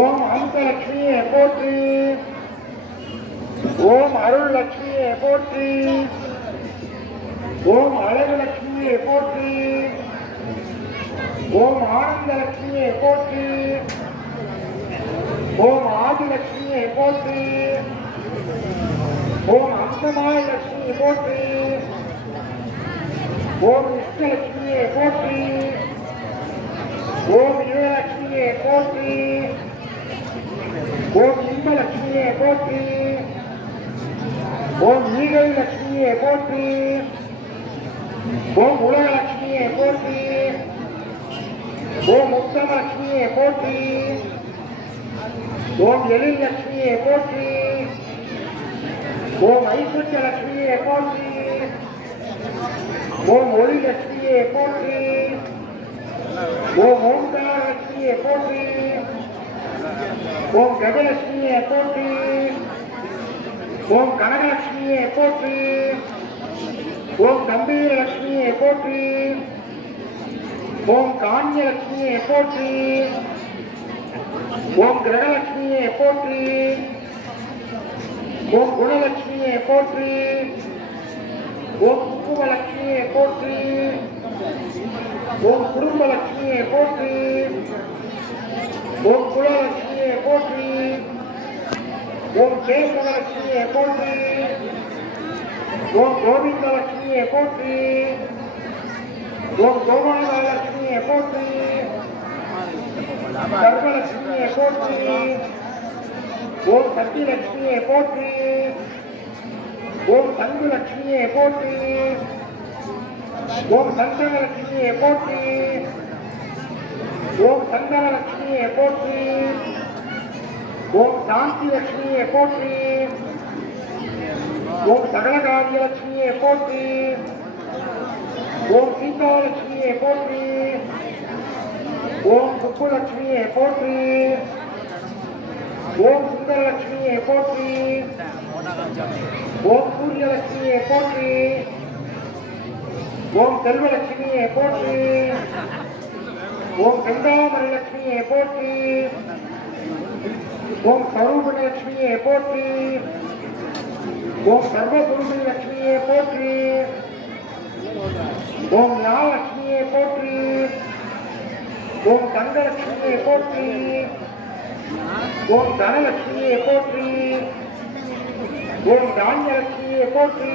ஓம் அமுதலட்சுமியே போற்றி. ஓம் அருள் லட்சுமியே போற்றி. ஓம் அழகு லட்சுமியே போற்றி. ஓம் ஆனந்த லட்சுமியே போற்றி. ஓம் ஆதி லட்சுமியே போற்றி. ஓம் அந்தமாய லட்சுமியை போற்றி. ஓம் விஷ்ணலட்சுமியை போற்றி. ஓம் யுவலட்சுமியை போற்றி. ஓம் இன்பலட்சுமியை போற்றி. ஓம் ஈகை லட்சுமியை போற்றி. ஓம் உலகலட்சுமியை போற்றி. ஓம் உத்தமலட்சுமியை போற்றி. ஓம் எழில் லட்சுமியை போற்றி. ஓம் ஐஸ்வர்ய லட்சுமியை போற்றி. ஓம் ஒளி லட்சுமியை போற்றி. ஓம் ஓம்கார லட்சுமியை போற்றி. ஓம் கஜலட்சுமியை போற்றி. ஓம் கனகலட்சுமியை போற்றி. ஓம் கம்பீர லட்சுமியை போற்றி. ஓம் காஞ்ய லட்சுமியை போற்றி. ஓம் கிரகலட்சுமியை போற்றி. ஓம் குணலட்சுமியை போற்றி. ஓம் குங்குமலட்சுமியை போற்றி. ஓம் குடும்பலட்சுமியை போற்றி. ஓம் குலலட்சுமியை போற்றி. ஓம் கேசவலட்சுமியை போற்றி. ஓம் கோவிந்தலட்சுமியை போற்றி. ஓம் கோபாலலட்சுமியை போற்றி. சர்வலட்சுமியை போற்றி. ஓம் சத்தியலட்சுமியை போற்றி. ஓம் தங்குலட்சுமியை போற்றி. ஓம் சந்தனலட்சுமியை போற்றி. ஓம் சந்தனலட்சுமியை போற்றி. ஓம் சாந்தி லட்சுமியை போற்றி. ஓம் சகலகாரியலட்சுமியை போற்றி. ஓம் சீதாலட்சுமியை போற்றி. ஓம் சுப்புலட்சுமியை போற்றி. ஓம் சுந்தரலட்சுமியை போற்றி. ஓம் சூரியலட்சுமியை போற்றி. ஓம் செல்வலட்சுமியை போற்றி. ஓம் கங்காமணி லட்சுமியை போற்றி. ஓம் சரூபண லட்சுமியை போற்றி. ஓம் சர்வகுருமணி லட்சுமியை போற்றி. ஓம் ஞானலட்சுமியை போற்றி. ஓம் தங்கலட்சுமியை போற்றி. ஓம் தனலட்சுமியை போற்றி. ஓம் தானியலட்சுமியை போற்றி.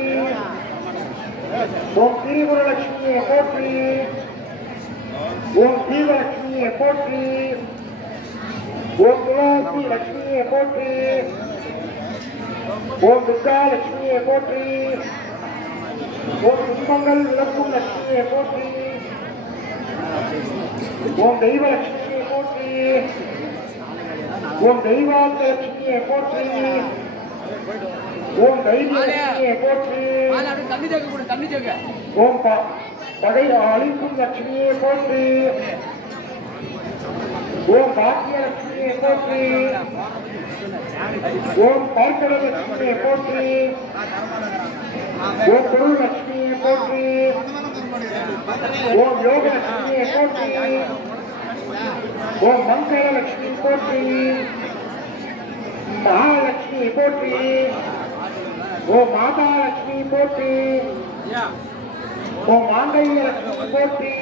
ஓம் திரிபுரலட்சுமியை போற்றி. ஓம் தீவலட்சுமியை போற்றி. ஓம் துளாசி லட்சுமியை போற்றி. ஓம் துர்காலட்சுமியை போற்றி. ஓம் துன்பங்கள் விளக்கும் லட்சுமியை போற்றி. ஓம் தெய்வலட்சுமியை போற்றி. ஓம் தெய்வாந்த லட்சுமியை போற்றி. ஓம் தைரியலட்சுமியை போற்றி. ஓம் பகை அழிக்கும் லட்சுமியை போற்றி. ஓம் பாக்கியலட்சுமியை போற்றி. ஓம் பார்க்கட லட்சுமியை போற்றி. ஓம் குரு லட்சுமியை போற்றி. ஓம் யோக லட்சுமியை போற்றி. ஓம் மங்கள லட்சுமி போற்றி. மகாலட்சுமி போற்றி. ஓம் மாதா லட்சுமி போற்றி. ஓம் மாங்கல்ய லட்சுமி போற்றி.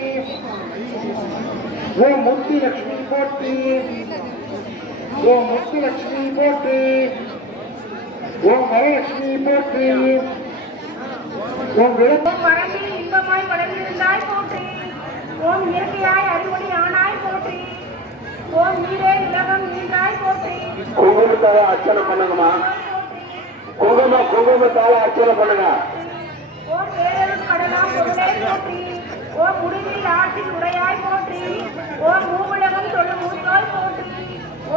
ஓம் முக்தி லட்சுமி போற்றி. ஓம் முக்தி லட்சுமி போற்றி. ஓம் வரலட்சுமி போற்றி. ஓம் வரம்பில் இன்பமாய் படர்ந்திருந்தாய் போற்றி. ஓம் இயற்கையாய் அறிவொளி ஆனாய் போற்றி. ஓம் நீரே உலகம் நீண்டாய் போற்றி. குங்குமத்தால அர்ச்சனை பண்ணுங்கம்மா. குங்குமத்தால அர்ச்சனை பண்ணுங்க. ஓம் ஏழரும் கடலாம் பொருளை போற்றி. ஓம் முடிவில் ஆற்றில் உடையாய் போற்றி. ஓம் மூவுலகம் சொல்லும் மூத்தோய் போற்றி.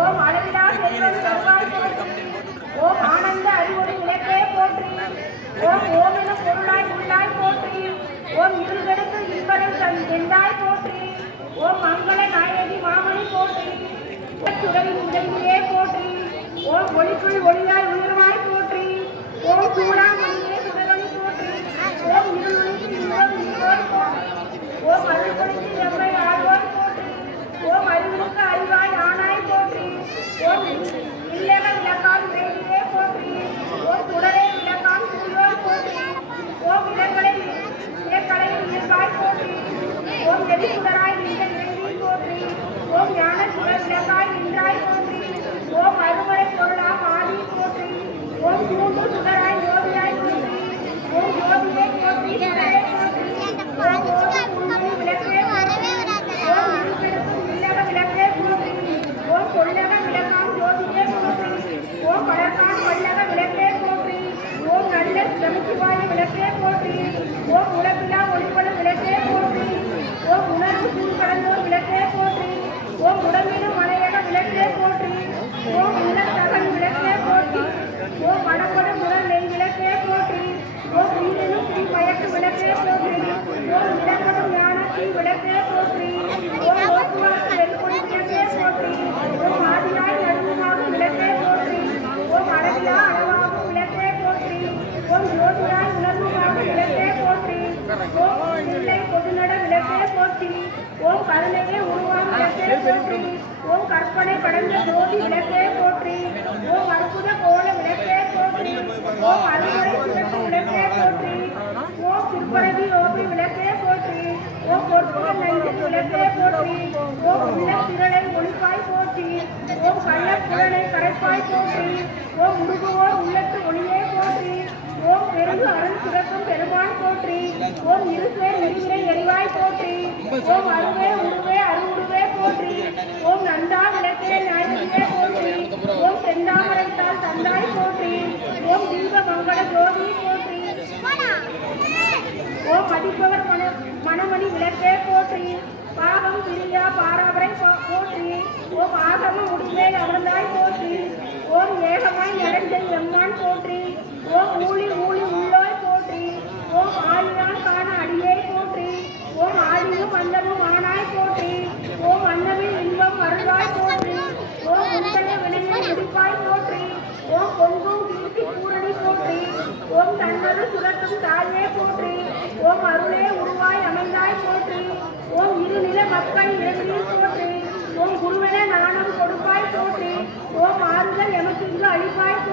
ஓம் அளவிலா செல்வம் செவ்வாய் போற்றி. ஓம் ஆனந்த அறிவொளி விளக்கே போற்றி. ஓம் ஓமெனும் பொருளாய் உள்ளாய் போற்றி. ஓம் இருகடுத்து இன்பரை எந்தாய் போற்றி. ஓம் மங்கள நாயகி மாமணி போற்றி. சுடரின் உதவியே போற்றி. ஓம் ஒளிக்குள் ஒளியாய் உயர்வாய் போற்றி. ஓம் சூடாமணியே சுடரொளி போற்றி. ஓம் இருளொளிக்கு இன்பம் இருவோய் போற்றி. ஓம் அருள்பொழிக்கு எம்மை ஆழ்வாய் போற்றி. ஓம் அறிவுக்கு அறிவாய் ஆனாய் போற்றி. பரந்த ஜோதி விளக்கே போற்றி ஓம் அற்புத கோல விளக்கே போற்றி ஓம் அருள்மறை சிறப்பு விளக்கே போற்றி ஓம் திருப்பரவி யோகி விளக்கே போற்றி ஓம் பொற்புகள் நைந்தின் விளக்கே போற்றி ஓம் உள்ள திரளை ஒளிப்பாய் போற்றி ஓம் கள்ளப்புலனை கரைப்பாய் போற்றி ஓம் முருகுவோர் உள்ளத்து ஒளியே போற்றி ஓம் பெருகு அருள் சிறக்கும் பெருமான் போற்றி ஓம் இருசே நெறிவினை எரிவாய் போற்றி ஓம் அருவே உருவே அருவுருவே போற்றி ஓம் நந்தா விளக்கே நாயகியே போற்றி ஓம் செந்தாமரைத்தால் தந்தாய் போற்றி ஓம் தீப மங்கள ஜோதி போற்றி ஓம் மதிப்பவர் மணமணி விளக்கே போற்றி பாகம் பிரியா பாராவரை போற்றி ஓம் ஆகம முடிமேல் அமர்ந்தாய் போற்றி ஓம் ஏகமாய் நடந்த எம்மான் போற்றி ஓம் ஊழி ஊழி உள்ளோய் போற்றி ஓம் ஆழியான் காண அடியை போற்றி ஓம் ஆதியும் அந்தமும் ஆனாய் போற்றி ஓம் அன்னவில் இன்பம் அருள்வாய் போற்றி ஓம் உத்தன வினையை முடிப்பாய் போற்றி ஓம் பொங்கும் கீர்த்தி பூரணி போற்றி ஓம் தன்னரு சுரத்தும் தாயே போற்றி ஓம் அருளே உருவாய் அமைந்தாய் போற்றி ஓம் இருநில மக்கள் இறைவனில் போற்றி ஓம் குருவென நாணம் கொடுப்பாய் போற்றி ஓம் ஆறுதல் எமக்கு இங்கு அளிப்பாய்